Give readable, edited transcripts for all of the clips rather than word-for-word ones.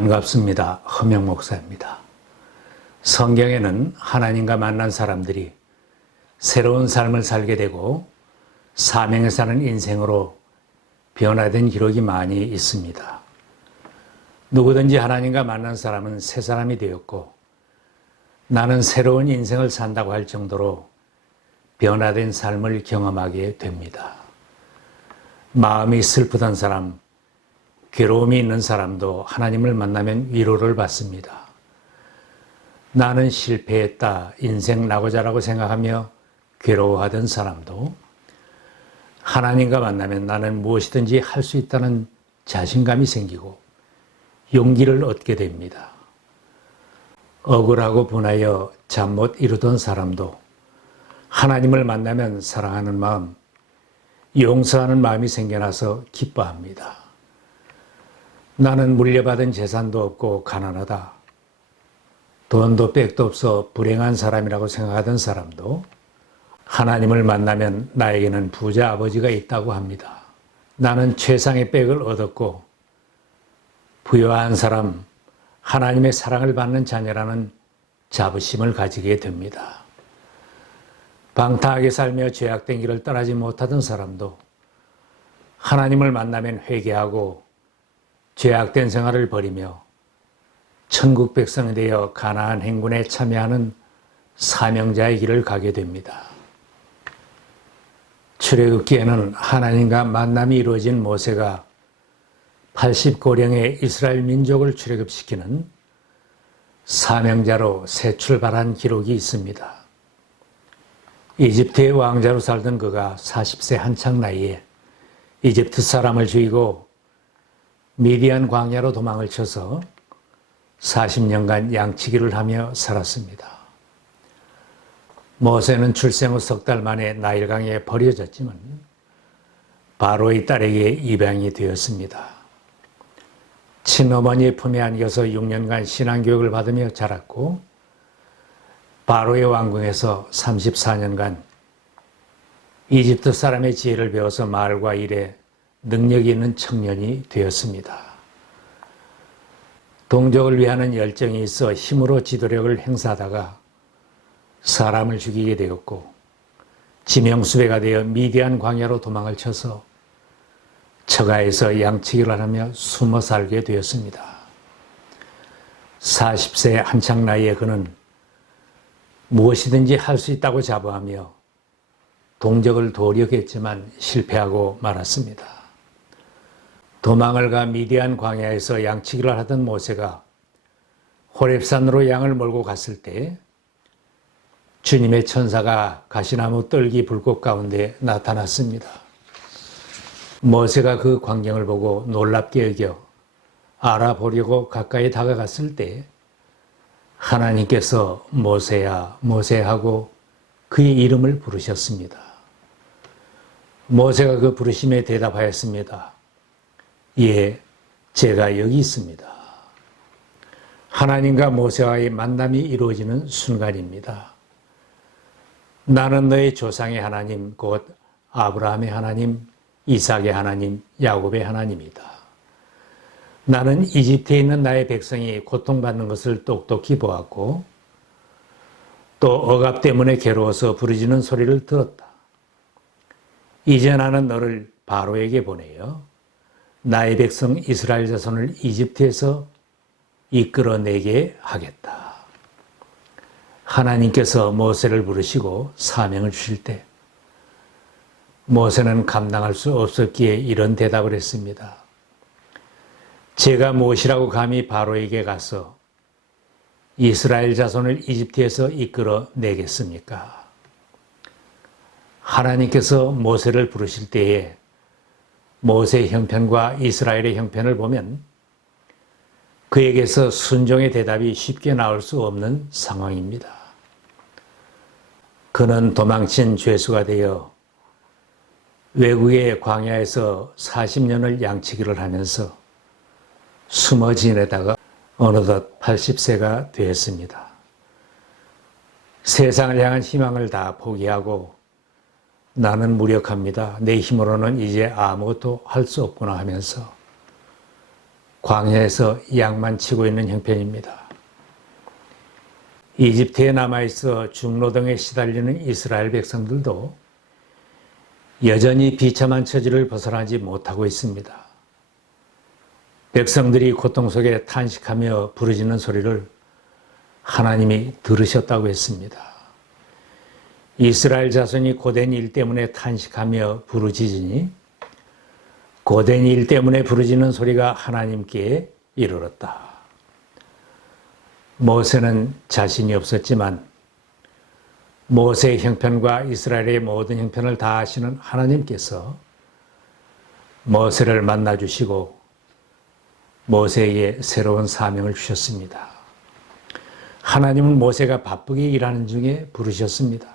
반갑습니다. 허명 목사입니다. 성경에는 하나님과 만난 사람들이 새로운 삶을 살게 되고 사명에 사는 인생으로 변화된 기록이 많이 있습니다. 누구든지 하나님과 만난 사람은 새 사람이 되었고 나는 새로운 인생을 산다고 할 정도로 변화된 삶을 경험하게 됩니다. 마음이 슬프던 사람, 괴로움이 있는 사람도 하나님을 만나면 위로를 받습니다. 나는 실패했다, 인생 나고자라고 생각하며 괴로워하던 사람도 하나님과 만나면 나는 무엇이든지 할 수 있다는 자신감이 생기고 용기를 얻게 됩니다. 억울하고 분하여 잠 못 이루던 사람도 하나님을 만나면 사랑하는 마음, 용서하는 마음이 생겨나서 기뻐합니다. 나는 물려받은 재산도 없고 가난하다. 돈도 백도 없어 불행한 사람이라고 생각하던 사람도 하나님을 만나면 나에게는 부자 아버지가 있다고 합니다. 나는 최상의 백을 얻었고 부유한 사람, 하나님의 사랑을 받는 자녀라는 자부심을 가지게 됩니다. 방탕하게 살며 죄악된 길을 떠나지 못하던 사람도 하나님을 만나면 회개하고 죄악된 생활을 버리며 천국 백성이 되어 가나안 행군에 참여하는 사명자의 길을 가게 됩니다. 출애굽기에는 하나님과 만남이 이루어진 모세가 80고령의 이스라엘 민족을 출애굽시키는 사명자로 새 출발한 기록이 있습니다. 이집트의 왕자로 살던 그가 40세 한창 나이에 이집트 사람을 죽이고 미디안 광야로 도망을 쳐서 40년간 양치기를 하며 살았습니다. 모세는 출생 후 석 달 만에 나일강에 버려졌지만 바로의 딸에게 입양이 되었습니다. 친어머니의 품에 안겨서 6년간 신앙교육을 받으며 자랐고 바로의 왕궁에서 34년간 이집트 사람의 지혜를 배워서 말과 일에 능력이 있는 청년이 되었습니다. 동족을 위하는 열정이 있어 힘으로 지도력을 행사하다가 사람을 죽이게 되었고 지명수배가 되어 미디안 광야로 도망을 쳐서 처가에서 양치기를 하며 숨어 살게 되었습니다. 40세 한창 나이에 그는 무엇이든지 할 수 있다고 자부하며 동족을 도우려고 했지만 실패하고 말았습니다. 도망을 가 미디안 광야에서 양치기를 하던 모세가 호렙산으로 양을 몰고 갔을 때 주님의 천사가 가시나무 떨기 불꽃 가운데 나타났습니다. 모세가 그 광경을 보고 놀랍게 여겨 알아보려고 가까이 다가갔을 때 하나님께서 모세야, 모세야 하고 그의 이름을 부르셨습니다. 모세가 그 부르심에 대답하였습니다. 예, 제가 여기 있습니다. 하나님과 모세와의 만남이 이루어지는 순간입니다. 나는 너의 조상의 하나님, 곧 아브라함의 하나님, 이삭의 하나님, 야곱의 하나님이다. 나는 이집트에 있는 나의 백성이 고통받는 것을 똑똑히 보았고 또 억압 때문에 괴로워서 부르짖는 소리를 들었다. 이제 나는 너를 바로에게 보내어 나의 백성 이스라엘 자손을 이집트에서 이끌어내게 하겠다. 하나님께서 모세를 부르시고 사명을 주실 때 모세는 감당할 수 없었기에 이런 대답을 했습니다. 제가 무엇이라고 감히 바로에게 가서 이스라엘 자손을 이집트에서 이끌어내겠습니까? 하나님께서 모세를 부르실 때에 모세의 형편과 이스라엘의 형편을 보면 그에게서 순종의 대답이 쉽게 나올 수 없는 상황입니다. 그는 도망친 죄수가 되어 외국의 광야에서 40년을 양치기를 하면서 숨어 지내다가 어느덧 80세가 되었습니다. 세상을 향한 희망을 다 포기하고 나는 무력합니다. 내 힘으로는 이제 아무것도 할 수 없구나 하면서 광야에서 양만 치고 있는 형편입니다. 이집트에 남아있어 중노동에 시달리는 이스라엘 백성들도 여전히 비참한 처지를 벗어나지 못하고 있습니다. 백성들이 고통 속에 탄식하며 부르짖는 소리를 하나님이 들으셨다고 했습니다. 이스라엘 자손이 고된 일 때문에 탄식하며 부르짖으니 고된 일 때문에 부르짖는 소리가 하나님께 이르렀다. 모세는 자신이 없었지만 모세의 형편과 이스라엘의 모든 형편을 다 아시는 하나님께서 모세를 만나주시고 모세에게 새로운 사명을 주셨습니다. 하나님은 모세가 바쁘게 일하는 중에 부르셨습니다.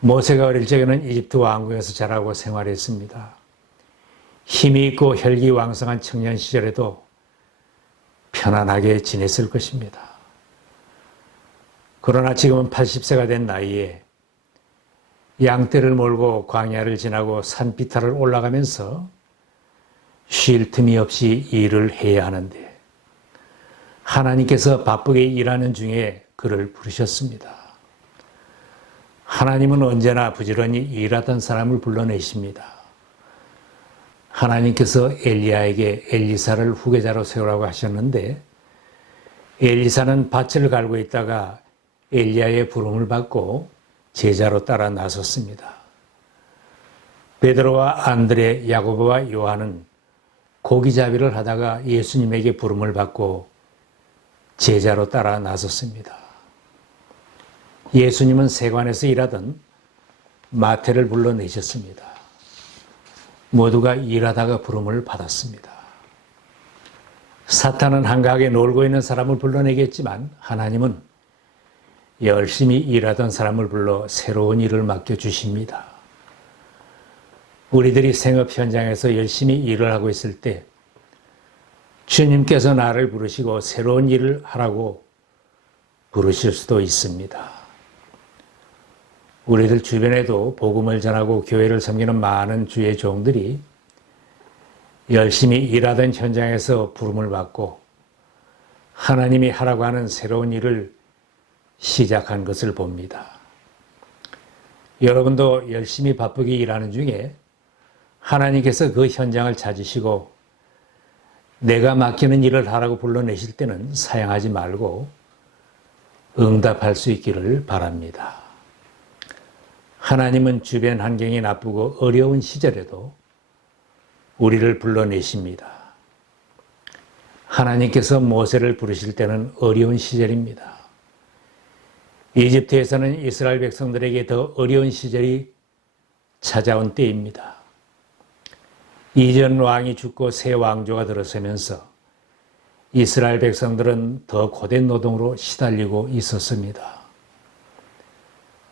모세가 어릴 적에는 이집트 왕국에서 자라고 생활했습니다. 힘이 있고 혈기왕성한 청년 시절에도 편안하게 지냈을 것입니다. 그러나 지금은 80세가 된 나이에 양떼를 몰고 광야를 지나고 산비탈을 올라가면서 쉴 틈이 없이 일을 해야 하는데 하나님께서 바쁘게 일하는 중에 그를 부르셨습니다. 하나님은 언제나 부지런히 일하던 사람을 불러내십니다. 하나님께서 엘리야에게 엘리사를 후계자로 세우라고 하셨는데 엘리사는 밭을 갈고 있다가 엘리야의 부름을 받고 제자로 따라 나섰습니다. 베드로와 안드레, 야고보와 요한은 고기잡이를 하다가 예수님에게 부름을 받고 제자로 따라 나섰습니다. 예수님은 세관에서 일하던 마태를 불러내셨습니다. 모두가 일하다가 부름을 받았습니다. 사탄은 한가하게 놀고 있는 사람을 불러내겠지만 하나님은 열심히 일하던 사람을 불러 새로운 일을 맡겨주십니다. 우리들이 생업 현장에서 열심히 일을 하고 있을 때 주님께서 나를 부르시고 새로운 일을 하라고 부르실 수도 있습니다. 우리들 주변에도 복음을 전하고 교회를 섬기는 많은 주의 종들이 열심히 일하던 현장에서 부름을 받고 하나님이 하라고 하는 새로운 일을 시작한 것을 봅니다. 여러분도 열심히 바쁘게 일하는 중에 하나님께서 그 현장을 찾으시고 내가 맡기는 일을 하라고 불러내실 때는 사양하지 말고 응답할 수 있기를 바랍니다. 하나님은 주변 환경이 나쁘고 어려운 시절에도 우리를 불러내십니다. 하나님께서 모세를 부르실 때는 어려운 시절입니다. 이집트에서는 이스라엘 백성들에게 더 어려운 시절이 찾아온 때입니다. 이전 왕이 죽고 새 왕조가 들어서면서 이스라엘 백성들은 더 고된 노동으로 시달리고 있었습니다.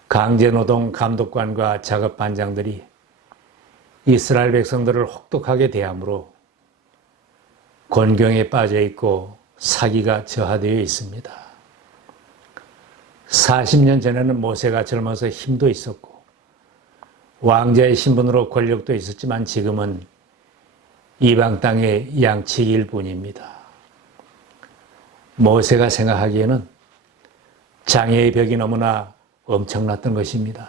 강제노동 감독관과 작업반장들이 이스라엘 백성들을 혹독하게 대하므로 곤경에 빠져 있고 사기가 저하되어 있습니다. 40년 전에는 모세가 젊어서 힘도 있었고 왕자의 신분으로 권력도 있었지만 지금은 이방 땅의 양치기일 뿐입니다. 모세가 생각하기에는 장애의 벽이 너무나 엄청났던 것입니다.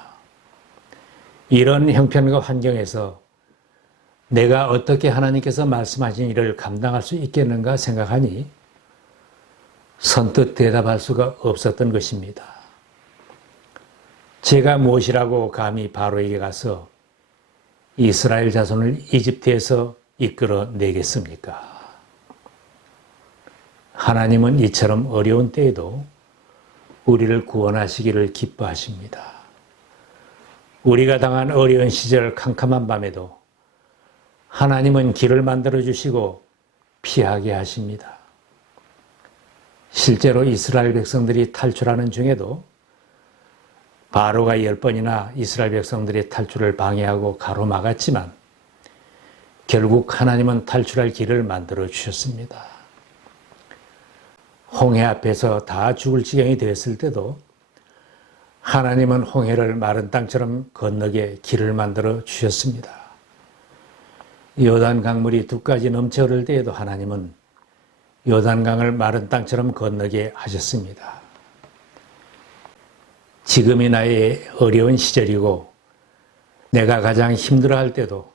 이런 형편과 환경에서 내가 어떻게 하나님께서 말씀하신 일을 감당할 수 있겠는가 생각하니 선뜻 대답할 수가 없었던 것입니다. 제가 무엇이라고 감히 바로에게 가서 이스라엘 자손을 이집트에서 이끌어내겠습니까? 하나님은 이처럼 어려운 때에도 우리를 구원하시기를 기뻐하십니다. 우리가 당한 어려운 시절 캄캄한 밤에도 하나님은 길을 만들어주시고 피하게 하십니다. 실제로 이스라엘 백성들이 탈출하는 중에도 바로가 10번이나 이스라엘 백성들의 탈출을 방해하고 가로막았지만 결국 하나님은 탈출할 길을 만들어 주셨습니다. 홍해 앞에서 다 죽을 지경이 되었을 때도 하나님은 홍해를 마른 땅처럼 건너게 길을 만들어 주셨습니다. 요단 강물이 두 가지 넘쳐 흐를 때에도 하나님은 요단강을 마른 땅처럼 건너게 하셨습니다. 지금이 나의 어려운 시절이고 내가 가장 힘들어할 때도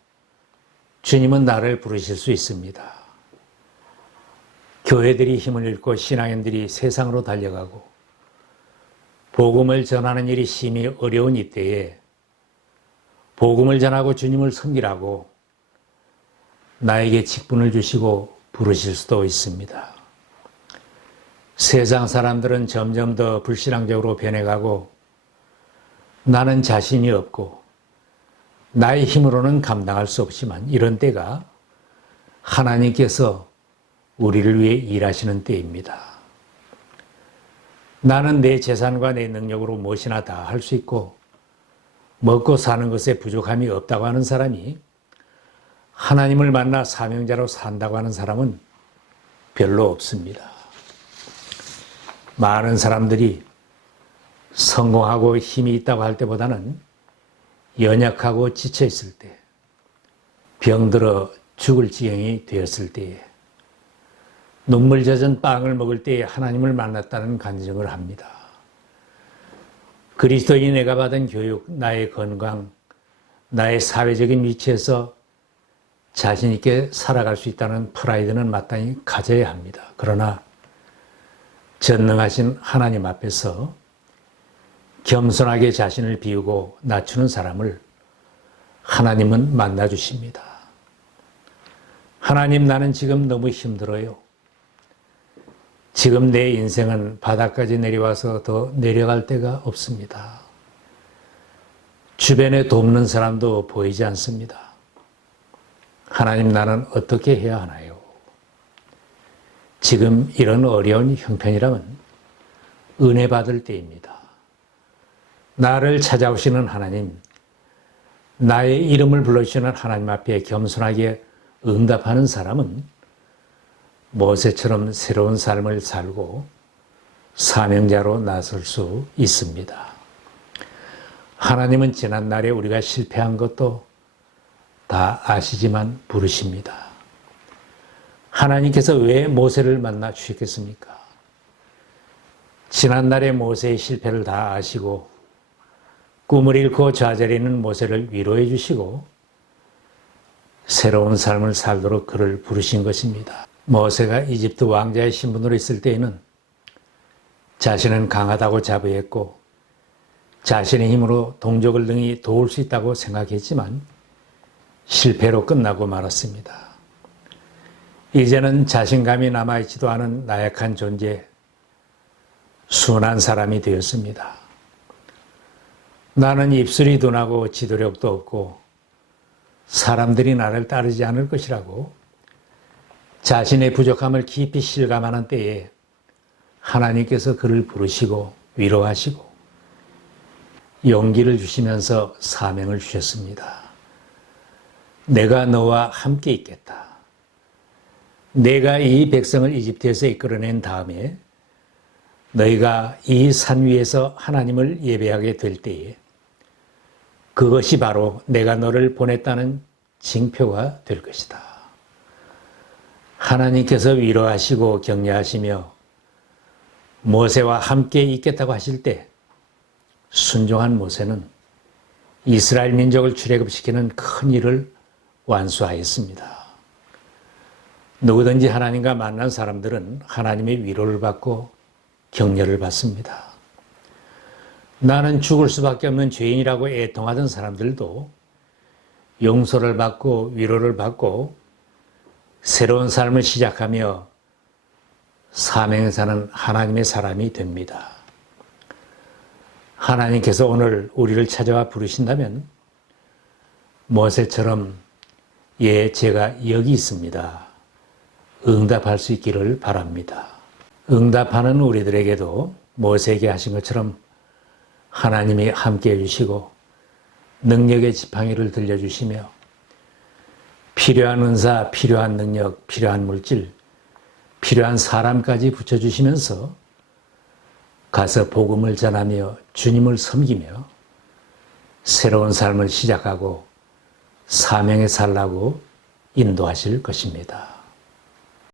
주님은 나를 부르실 수 있습니다. 교회들이 힘을 잃고 신앙인들이 세상으로 달려가고 복음을 전하는 일이 심히 어려운 이때에 복음을 전하고 주님을 섬기라고 나에게 직분을 주시고 부르실 수도 있습니다. 세상 사람들은 점점 더 불신앙적으로 변해가고 나는 자신이 없고 나의 힘으로는 감당할 수 없지만 이런 때가 하나님께서 우리를 위해 일하시는 때입니다. 나는 내 재산과 내 능력으로 무엇이나 다 할 수 있고 먹고 사는 것에 부족함이 없다고 하는 사람이 하나님을 만나 사명자로 산다고 하는 사람은 별로 없습니다. 많은 사람들이 성공하고 힘이 있다고 할 때보다는 연약하고 지쳐 있을 때, 병들어 죽을 지경이 되었을 때에, 눈물 젖은 빵을 먹을 때에 하나님을 만났다는 간증을 합니다. 그리스도인이 내가 받은 교육, 나의 건강, 나의 사회적인 위치에서 자신 있게 살아갈 수 있다는 프라이드는 마땅히 가져야 합니다. 그러나 전능하신 하나님 앞에서 겸손하게 자신을 비우고 낮추는 사람을 하나님은 만나주십니다. 하나님, 나는 지금 너무 힘들어요. 지금 내 인생은 바닥까지 내려와서 더 내려갈 데가 없습니다. 주변에 돕는 사람도 보이지 않습니다. 하나님, 나는 어떻게 해야 하나요? 지금 이런 어려운 형편이라면 은혜 받을 때입니다. 나를 찾아오시는 하나님, 나의 이름을 불러주시는 하나님 앞에 겸손하게 응답하는 사람은 모세처럼 새로운 삶을 살고 사명자로 나설 수 있습니다. 하나님은 지난날에 우리가 실패한 것도 다 아시지만 부르십니다. 하나님께서 왜 모세를 만나 주셨겠습니까? 지난날의 모세의 실패를 다 아시고 꿈을 잃고 좌절해있는 모세를 위로해 주시고 새로운 삶을 살도록 그를 부르신 것입니다. 모세가 이집트 왕자의 신분으로 있을 때에는 자신은 강하다고 자부했고 자신의 힘으로 동족을 능히 도울 수 있다고 생각했지만 실패로 끝나고 말았습니다. 이제는 자신감이 남아있지도 않은 나약한 존재, 순한 사람이 되었습니다. 나는 입술이 둔하고 지도력도 없고 사람들이 나를 따르지 않을 것이라고 자신의 부족함을 깊이 실감하는 때에 하나님께서 그를 부르시고 위로하시고 용기를 주시면서 사명을 주셨습니다. 내가 너와 함께 있겠다. 내가 이 백성을 이집트에서 이끌어낸 다음에 너희가 이 산 위에서 하나님을 예배하게 될 때에 그것이 바로 내가 너를 보냈다는 징표가 될 것이다. 하나님께서 위로하시고 격려하시며 모세와 함께 있겠다고 하실 때 순종한 모세는 이스라엘 민족을 출애굽시키는 큰 일을 완수하였습니다. 누구든지 하나님과 만난 사람들은 하나님의 위로를 받고 격려를 받습니다. 나는 죽을 수밖에 없는 죄인이라고 애통하던 사람들도 용서를 받고 위로를 받고 새로운 삶을 시작하며 사명에 사는 하나님의 사람이 됩니다. 하나님께서 오늘 우리를 찾아와 부르신다면 모세처럼 예, 제가 여기 있습니다. 응답할 수 있기를 바랍니다. 응답하는 우리들에게도 모세에게 하신 것처럼 하나님이 함께 해주시고 능력의 지팡이를 들려주시며 필요한 은사, 필요한 능력, 필요한 물질, 필요한 사람까지 붙여주시면서 가서 복음을 전하며 주님을 섬기며 새로운 삶을 시작하고 사명에 살라고 인도하실 것입니다.